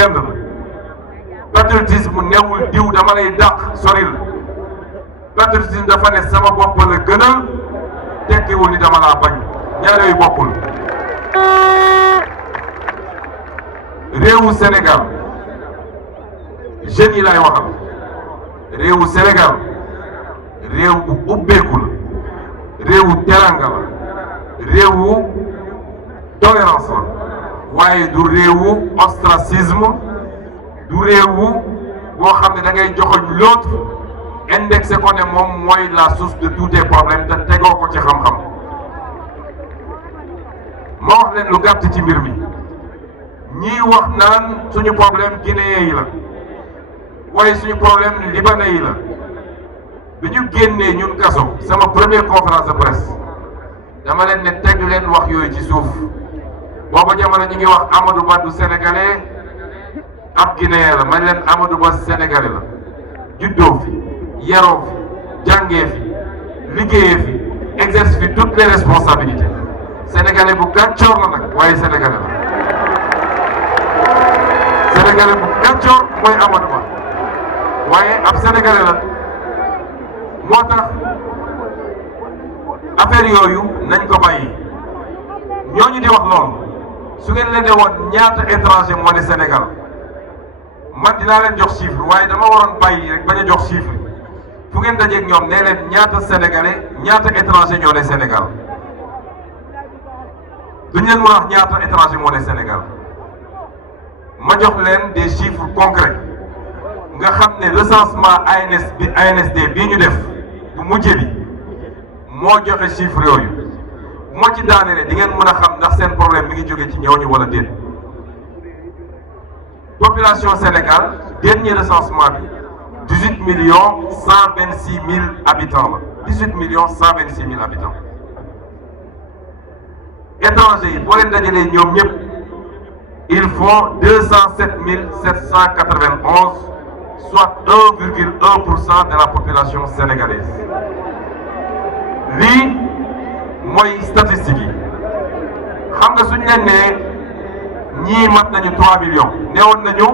kenn patriotisme newul diw dama lay dàq soril patriotisme dafa ne sama bopp la gënal tekkiwul ni dama laa bañ ñaar yooyu bokkul. réewu Sénégal jeunes yi laay waxal réewu Sénégal réew bu ubbeeku la réewu teranga la réewu tolérance la waaye du réewu ostracisme du réewu boo xam ne da ngay joxoñ l'autre indexé ko ne moom mooy la source de tous tes problèmes te tegoo ko ci xam-xam ma wax leen lu gàtt ci mbir mi ñii wax naan suñu problème guinéen yi la waaye suñu problème libanais yi la bi ñu génnee ñun kaso sama première conférence de presse dama leen ne teg leen wax yooyu ci suuf booba jamono ñu ngi wax Amadou Ba du sénégalais ab guinéen la man leen Amadou Ba sénégalais la juddoo fi yaroo fi jàngee fi liggéeyee fi exerce fi toutes les responsabilités sénégalais bu gàccoor la nag waaye sénégalais la sénégalais bu gàccoor mooy Amadou Ba waaye ab sénégalais la moo tax affaire yooyu nañ ko bàyyi ñooñu di wax loolu su ngeen leen ne woon ñaata étranger moo ne Sénégal man dinaa leen jox chiffre waaye dama waroon bàyyi rek bañ a jox chiffre fu ngeen dajeeg ñoom nee leen ñaata sénégalais ñaata étranger ñoo ne Sénégal duñ leen mën a wax ñaata étranger moo ne Sénégal ma jox leen des chiffres concrets nga xam ne recensement ANSD bii ñu def bu mujj bi moo joxe chiffre yooyu moo ci daanele di ngeen mën a xam ndax seen problème mi ngi jóge ci ñooñu wala déet. Population Sénégal dernier recensement bi 18 millions 126 000 habitants la 18 millions 126 000 habitants étrangers yi boo leen dajalee ñoom ñëpp ils font 207 791 soit 1,1% de la population sénégalaise lii mooy statistique yi xam nga suñu leen ne ñii mat nañu 3 millions neewoon nañu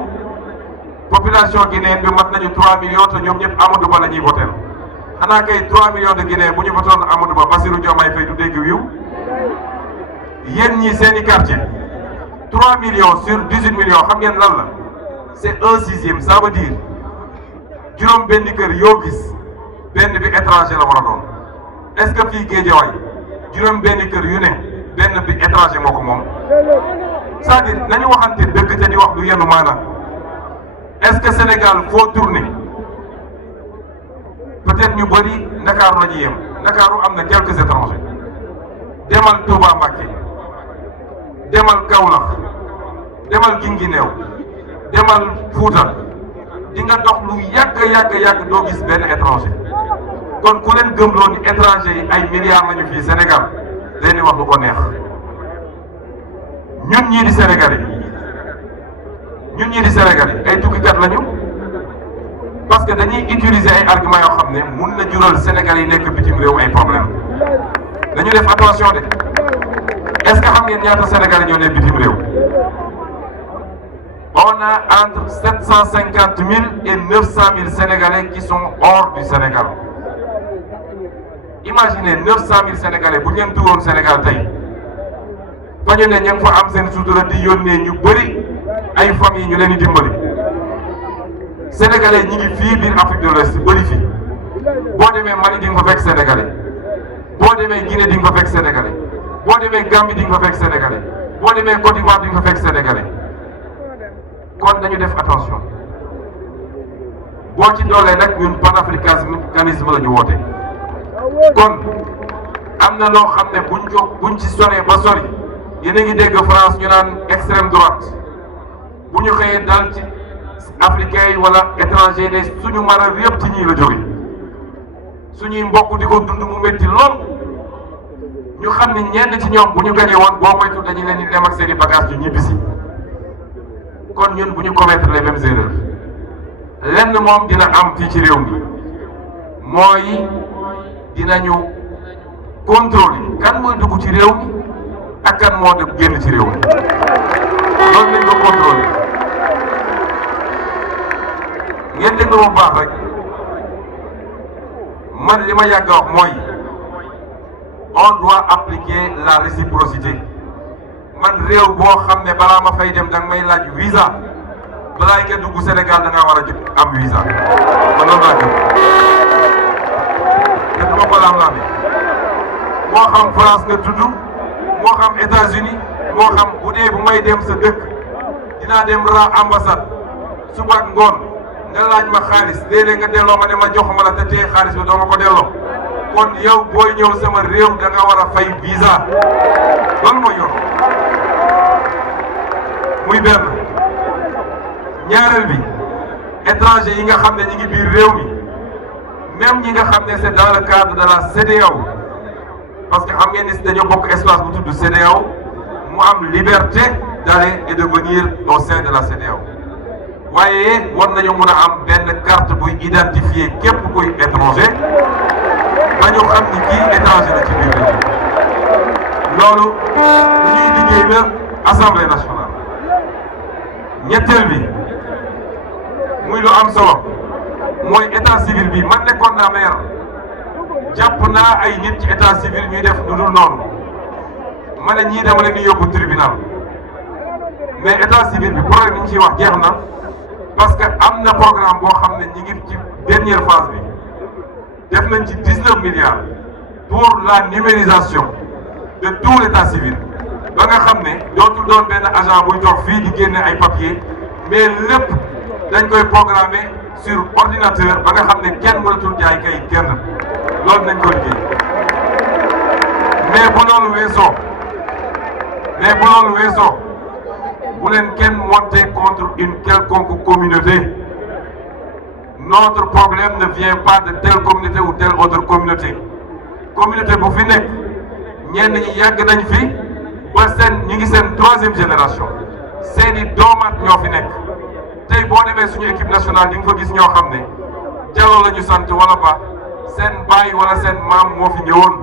population guinéenne bi mat nañu 3 millions te ñoom ñëpp Amadou Ba la ñuy voté xanaa kay 3 millions de Guinéens bu ñu votoon Amadou Ba Bassirou Diomaye Faye du dégg wiw yéen ñii seeni quartier 3 millions sur 18 millions xam ngeen lan la c'est 1/6, ça veut dire juróom benn kër yoo gis benn bi étranger la war a doon est-ce que fii Guédiawaye juróom benn kër yu ne benn bi étranger moo ko moom c'est-à-dire nañu waxante dëgg te di wax lu yenu maanaam est-ce que Sénégal foo tourner peut-être ñu bëri Ndakaaru la ñuy yem Ndakaaru am na quelques étrangers demal Touba Mbacké demal Kaolack demal Guinguinéo demal Fouta di nga dox lu yàgg doo gis benn étranger kon ku leen gëmloo ni étranger yi ay milliards lañu fii Sénégal leen di wax lu ko neex ñun ñii di Sénégalais ay tukkikat lañu parce que dañuy utiliser ay arguments yoo xam ne mun na jural Sénégalais yi nekk bitim réew ay problème dañu def attention de est-ce que xam ngeen ñaata Sénégalais ñoo ne bitim réew on a entre 750 000 et 900 000 Sénégalais qui sont hors du Sénégal imaginez 900 000 Sénégalais bu ñu leen tuuroon Sénégal tey fa ñu ne ñu ngi fa am seen sutura di yónnee ñu bëri ay famille ñu leen di dimbali Sénégalais ñi ngi fii biir Afrique de l'Ouest bëri fii boo demee Mali di nga fa fekk Sénégalais boo demee Guinée di nga fa fekk Sénégalais boo demee Gambie di nga fa fekk Sénégalais boo demee Côte d'Ivoire di nga fa fekk Sénégalais kon dañu def attention boo ci doolee nag ñun panafricanisme la ñu woote kon am na loo xam ne buñ ci soree ba sori yéen a ngi dégg France ñu naan extrême droite bu ñu xëyee dal ci africain yi wala étranger ne suñu mara yëpp ci ñii la jóge suñuy mbokk di ko dund mu métti lool ñu xam ne ñenn ci ñoom bu ñu gañe woon boo moytu dañu leen di dem ak seen i bagage ñu ñibbisi kon ñun bu ñu commettre les mêmes erreurs lenn moom dina am fii ci réew mi mooy dinañu contrôler kan mooy dugg ci réew mi ak kan moo def génn ci réew mi loolu nañ ko contrôler dégg bu baax rek man li ma yàgg a wax mooy on doit appliquer la réciprocité man réew boo xam ne balaa ma fay dem danga may laaj visa balaa nga dugg Sénégal da ngaa war a jot am visa man loolu laa gëm te duma ko laam-laame moo xam France nga tudd moo xam États-Unis moo xam bu dee bu may dem sa dëkk dinaa dem ra ambassade suba ak ngoon nga laaj ma xaalis léeg-léeg nga delloo ma ne ma jox ma la te tee xaalis bi doo ma ko delloo kon yow booy ñëw sama réew da nga war a fay visa loolu mooy yoon muy benn ñaareel bi étranger yi nga xam ne ñi ngi biir réew mi même ñi nga xam ne c'est dans le cadre de la CEDEAO parce que xam ngeen ni dañoo bokk espace bu tudd CEDEAO mu am liberté d'aller et de venir au sein de la CEDEAO waaye war nañu mun a am benn carte buy identifier képp kuy étranger ba ñu xam ni kii étranger la ci biir réew loolu lu ñuy liggéey la Assemblée nationale ñetteel bi muy lu am solo mooy état civil bi man nekkoon naa maire jàpp naa ay nit ci état civil ñuy def lu dul noonu ma ne ñii dama leen di yóbbu tribunal mais état civil bi problème yi ñu ciy wax jeex na parce que am na programme boo xam ne ñi ngi ci dernière phase bi def nañ ci 19 milliards pour la numérisation de tout l'état civil ba nga xam ne dootul doon benn agent buy toog fii di génne ay papiers mais lépp dañ koy programmer sur ordinateur ba nga xam ne kenn mënatul jaay kayit kenn loolu nañ ko liggéey mais bu loolu weesoo bu leen kenn monter contre une quelconque communauté notre problème ne vient pas de telle communauté ou telle autre communauté bu fi nekk ñenn ñi yàgg nañ fi ba ñi ngi seen 3e génération seeni doomaat ñoo fi nekk tey boo demee suñu équipe nationale di nga fa gis ñoo xam ne Diallo la ñu sant wala ba seen baay wala seen maam moo fi ñëwoon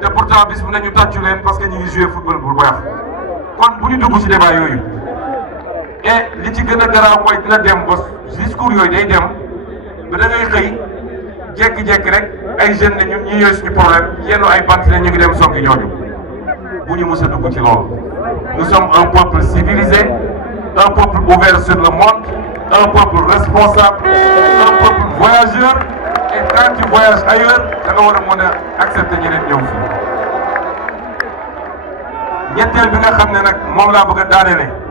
te pourtant bis bu nañu tàccu leen parce que ñu ngi joué football bu baax kon bu ñu dugg ci débat yooyu et li ci gën a garaaw mooy dina dem ba discours yooyu day dem ba da ngay xëy jékki-jékki rek ay jeunes ne ñun ñi yooyu suñu problème yenn ay bant ne ñu ngi dem songi ñooñu bu ñu mës a dugg ci loolu nous sommes un peuple civilisé un peuple ouvert sur le monde un peuple responsable un peuple voyageur et quand tu voyages ailleurs da nga war a mën a accepter ñeneen ñëw fii ñetteel bi nga xam ne nag moom laa bëgg a daanele